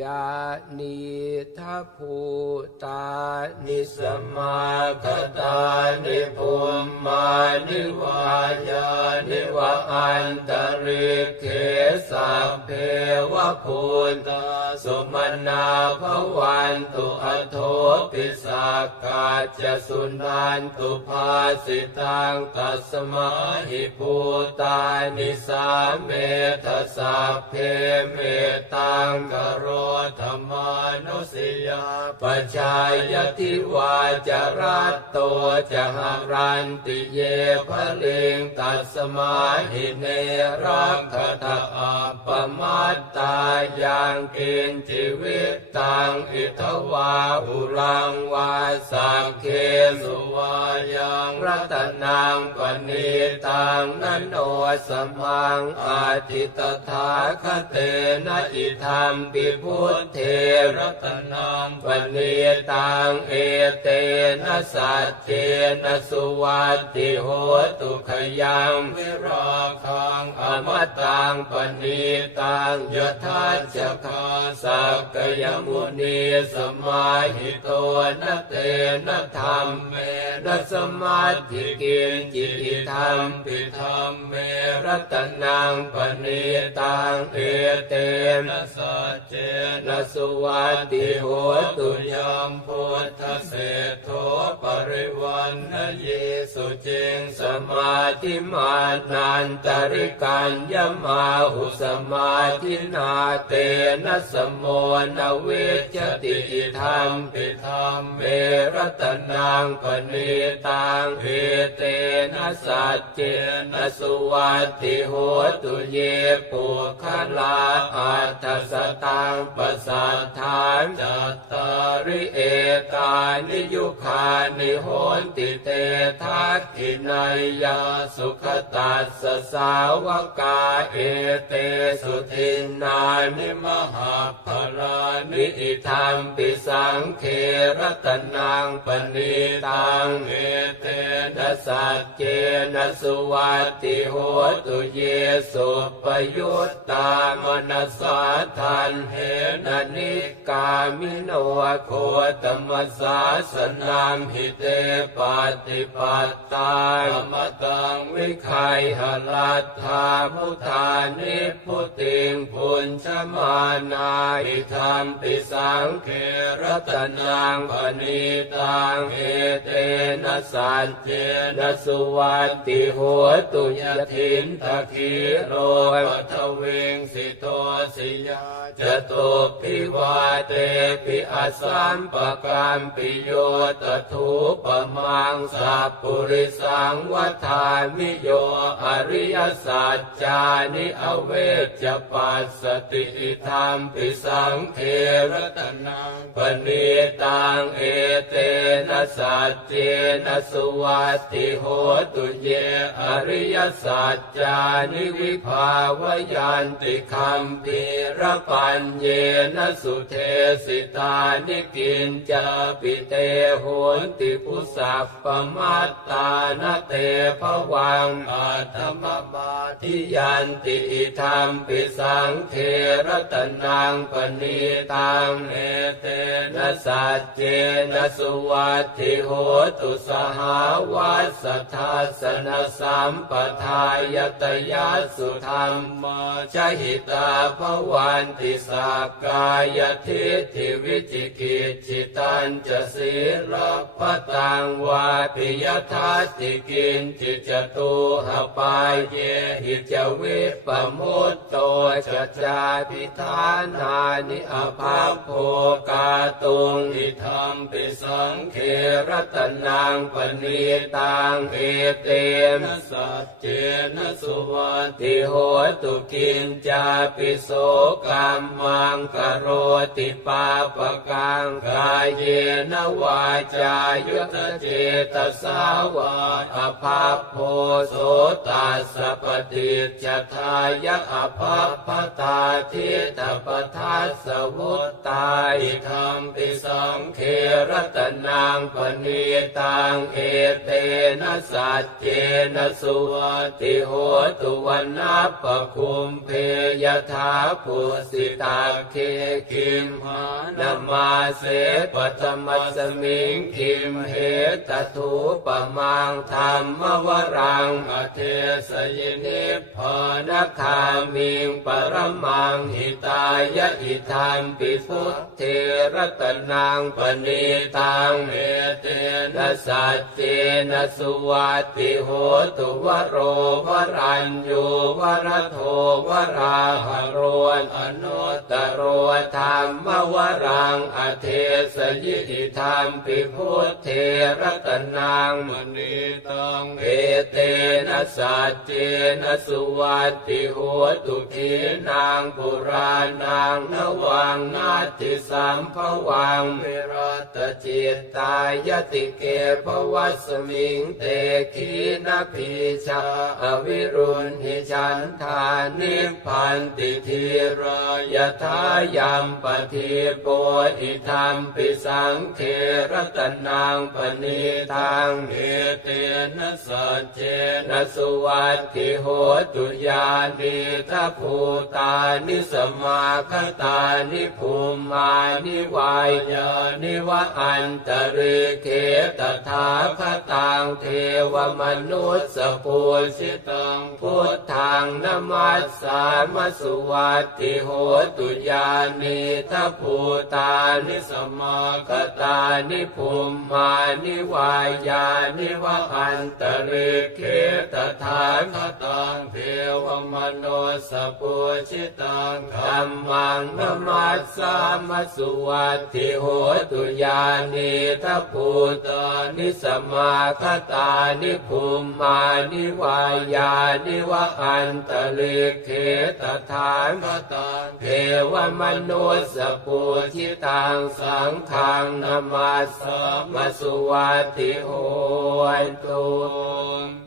ยานิทัพุูตา นิสมาคตานิภูมมานิวายานิวะอันตริเขสัพเพวะภูตาสุมนาภวันตุอโทปิสักกาจสุนันตุภาสิตังตัสมาหิภูตา นิสามเมทสัพเพเมตังกโรธรรมานุสิยาปัชายติวาจรัตัวจะหรันติเยพะเลงตัดสมาหิเนรักขตอาปมาตตาย่างเกนชีวิตตังอิทวาอุรังวาสังเคสุวายังรัตนางปณีตังนันโนสมังอาทิตถาคเตนะอิธรรมปิพุทเทรัตนังปณีตังเอเตนะสัจเจนะสุวัตติโหตุขยังวิราคังอมตังปณีตังยทัจจคาสักกยมุนีสมาหิตนะเตนะธรรมเมนะสมาธิกินจิติธรรมปิธรรมเมรัตนังปณีตังเอเตนะสัจเจนสุวัติหัวตุยามพุทธเศษโทปริวันนเยสุจิงสมาธิมานันตริกัญยมาหุสมาธินาเตนะสมโมนเวชติธรรมปิธรรมเมรตนางปณีตังเพเตนะสัจเจนะสุวัติหัวตุเยปุคลาอัตสตังปัสสทานจัตตาริเอตานิยุคานิโหนติเตทักขินายาสุขตัสสาวกาเอเตสุทินานิมหาภรานิอิธรรมปิสังเครตนางปณิตังเอเตนะสัจเจนะสุวัติโหตุเยสุปยุตตามนัสสาทันเฮนนิกามิโนโคตมสาสนามหิเตปติปัตตาธรรมตังวิคัยหลัตถามุทานิพุติงพุญชมานาอิธรรมปิสังเครตนางปณิตังเอเตนะสันเจนะสุวัติหัวตุยทินทะคีโรปัทเวงสิโตสิยาจตุุภิวาเตปิอสัมปกามปิโยตทุปมังสัพปุริสังวัฏานิโยอริยสัจจานิอเวจปัสสติธรรมปิสังเทรตนังปณีตังเอเตนะสัจเจนะสุวัติโหตุเยอริยสัจจานิวิภาวยันติคัมภีรปัญเนสุเทสิตานิกินจะปิเตหนติพุสัพปมัตตานเตภวังอัตมบาทิยันติธรรมปิสังเทรตนางปณีตังเอเตนะสัจเจนะสุวัติโหตุสหาวัสทัสนะสัมปทายตยัสุธรรมจหิตาภวันติสากายทิฏฐิวิจิกิจิตันจะสีรพตังวาปิยทัสติกินจิจตุหปายเยหิจวิปมุตโตจจาปิทานานิอภัพโภกาตุงอิธรรมปิสังเขรัตนางปณีตังเอเตนะสัจเจนะสุวัติโหตุกินจาปิโสกรรมาังกโรติปาปกังกายเยนวาจายุตเจตสาวาอภาพโพโสตัสปฏิจทายะอภัพตาทิตปทัสสวุตตาอิธรรมปิสังเครตนางปณีตังเอเตนะสัจเจนะสุวติโหตุวันนาปคุมเพยทาภูสิตาเคคิมหานามาเสปตมัสมิงคิมเหตทูปมังธรรมวรังอเทสยนิพันคามิงปรมังหิตายะอิธานปิพุทเทรตนางปณีตังเอเตนะสัจเจนะสุวัติโหตุวโรวรัญโยวรโทวราหรวนอนุตตโรธรรมมวรังอเทสยิธิธรรมปิพุทธเทรตนางมณีตังเอเตนะสัจเจนะสุวัตติหัวตุขีนางปุราณางนวังนาติสัมภวังเมรตจิตตายติเกภวัสมิงเตขีนพีชาอวิรุณหิจันทานิพันติทีรายทาายัมปฏิปุติธรรมปิสังเทรตนางปณีทางเนเตนะสัจเจนะสวัตถิโหตุญาณิทัพูตานิสมาคตานิภูมานิวายยานิวะอันตริเขตถาคตังเทวมนุสสปูสิตังพุทธังนมัสสามสุวัตถิโหตุยานิทัพูตานิสมาคตานิภูมิมานิวายานิวะหันตริเคตทานคตังเทวมโนสปุชิตังธรรมังนมัสสามสุวัติโหตุยานิทัพูตานิสมาคตานิภูมิมานิวายานิวะหันตริเคตทานคตังเทววมนุสสปุทิตังสังฆังนามัสสะมสุวัติโหตุ